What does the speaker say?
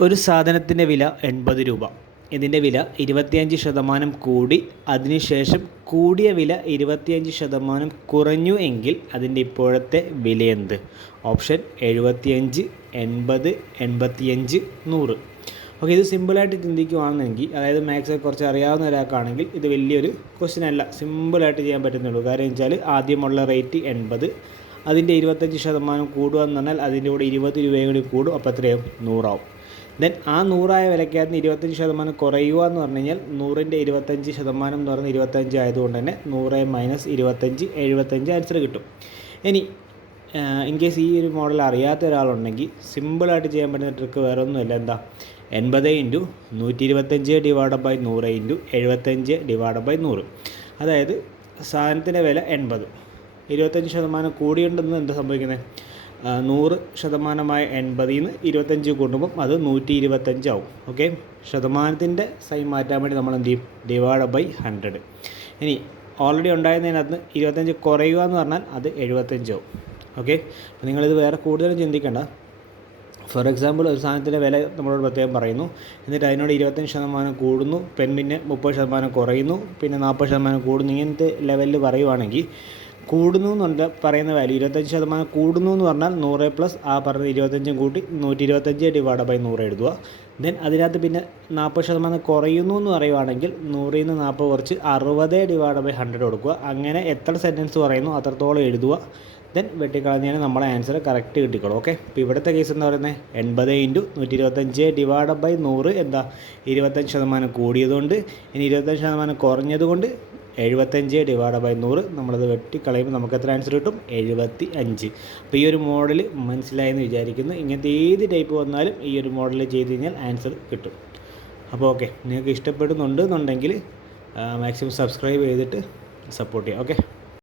ഒരു സാധനത്തിൻ്റെ വില 80 രൂപ. ഇതിൻ്റെ വില 25% കൂടി അതിനുശേഷം കൂടിയ വില 25% കുറഞ്ഞു എങ്കിൽ അതിൻ്റെ ഇപ്പോഴത്തെ വിലയെന്ത്? ഓപ്ഷൻ 75, 80, 85, 100. ഓക്കെ, ഇത് സിമ്പിളായിട്ട് ചിന്തിക്കുകയാണെന്നെങ്കിൽ, അതായത് മാത്സ് കുറച്ച് അറിയാവുന്ന ഒരാൾക്കാണെങ്കിൽ ഇത് വലിയൊരു ക്വസ്റ്റ്യൻ അല്ല, സിമ്പിളായിട്ട് ചെയ്യാൻ പറ്റുന്നുള്ളൂ. കാര്യം വെച്ചാൽ ആദ്യമുള്ള റേറ്റ് 80, അതിൻ്റെ 25% കൂടുക എന്ന് പറഞ്ഞാൽ അതിൻ്റെ കൂടെ 20 രൂപയും കൂടി കൂടും, അപ്പോൾ എത്രയാവും? 100 ആവും. ദെൻ ആ 100 വിലയ്ക്കകത്ത് 25% കുറയുക എന്ന് പറഞ്ഞു കഴിഞ്ഞാൽ 100ൻ്റെ 25% എന്ന് പറയുന്നത് 25 ആയതുകൊണ്ട് തന്നെ 100 മൈനസ് 25, 75 ആൻസർ കിട്ടും. ഇനി ഇൻ കേസ് ഈ ഒരു മോഡൽ അറിയാത്ത ഒരാളുണ്ടെങ്കിൽ സിമ്പിളായിട്ട് ചെയ്യാൻ പറ്റുന്ന ട്രിക്ക് വേറെ ഒന്നുമില്ല. എന്താ? 80 × 125 ഡിവൈഡഡ് ബൈ 100 × 75 ഡിവൈഡഡ് ബൈ 100. അതായത് സാധനത്തിൻ്റെ വില 80, 25% കൂടിയുണ്ടെന്ന് എന്താ സംഭവിക്കുന്നത്? 100% 80ൽ നിന്ന് 25 കൂട്ടുമ്പം അത് 125 ആവും. ഓക്കെ, ശതമാനത്തിൻ്റെ സൈൻ മാറ്റാൻ വേണ്ടി നമ്മൾ എന്ത് ചെയ്യും? Divide by 100. ഇനി ഓൾറെഡി ഉണ്ടായിരുന്നതിനകത്ത് 25 കുറയുക എന്ന് പറഞ്ഞാൽ അത് 75 ആവും. ഓക്കെ, അപ്പോൾ നിങ്ങളിത് വേറെ കൂടുതലും ചിന്തിക്കേണ്ട. ഫോർ എക്സാമ്പിൾ, ഒരു സാധനത്തിൻ്റെ വില നമ്മളോട് പ്രത്യേകം പറയുന്നു, എന്നിട്ട് അതിനോട് 25% കൂടുന്നു, പിന്നെ 30% കുറയുന്നു, പിന്നെ 40% കൂടുന്നു, ഇങ്ങനത്തെ ലെവലിൽ പറയുവാണെങ്കിൽ കൂടുന്നു എന്നുണ്ട് പറയുന്ന വാല്യൂ 25% കൂടുന്നു എന്ന് പറഞ്ഞാൽ 100 പ്ലസ് ആ പറഞ്ഞ 25 കൂട്ടി 125 ഡിവൈഡ് ബൈ 100 എഴുതുക. ദെൻ അതിനകത്ത് പിന്നെ 40% കുറയുന്നു എന്ന് പറയുവാണെങ്കിൽ 100ൽ നിന്ന് 40 കുറച്ച് 60 ഡിവൈഡ് ബൈ 100 കൊടുക്കുക. അങ്ങനെ എത്ര സെൻറ്റൻസ് പറയുന്നു അത്രത്തോളം എഴുതുക. ദെൻ വെട്ടിക്കളഞ്ഞാൽ നമ്മളെ ആൻസർ കറക്റ്റ് കിട്ടിക്കോളും. ഓക്കെ, ഇപ്പോൾ ഇവിടുത്തെ കേസ് എന്ന് പറയുന്നത് 80 × 125 ഡിവൈഡ് ബൈ 100 എന്താ? 25% കൂടിയതുകൊണ്ട്, ഇനി 25% കുറഞ്ഞതുകൊണ്ട് 75 ഡിവൈഡ് ബൈ 100. നമ്മളത് വെട്ടിക്കളയുമ്പോൾ നമുക്ക് എത്ര ആൻസർ കിട്ടും? 75. അപ്പോൾ ഈ ഒരു മോഡൽ മനസ്സിലായെന്ന് വിചാരിക്കുന്നു. ഇങ്ങനത്തെ ഏത് ടൈപ്പ് വന്നാലും ഈ ഒരു മോഡൽ ചെയ്ത് കഴിഞ്ഞാൽ ആൻസർ കിട്ടും. അപ്പോൾ ഓക്കെ, നിങ്ങൾക്ക് ഇഷ്ടപ്പെടുന്നുണ്ടെന്നുണ്ടെങ്കിൽ മാക്സിമം സബ്സ്ക്രൈബ് ചെയ്തിട്ട് സപ്പോർട്ട് ചെയ്യാം. ഓക്കെ.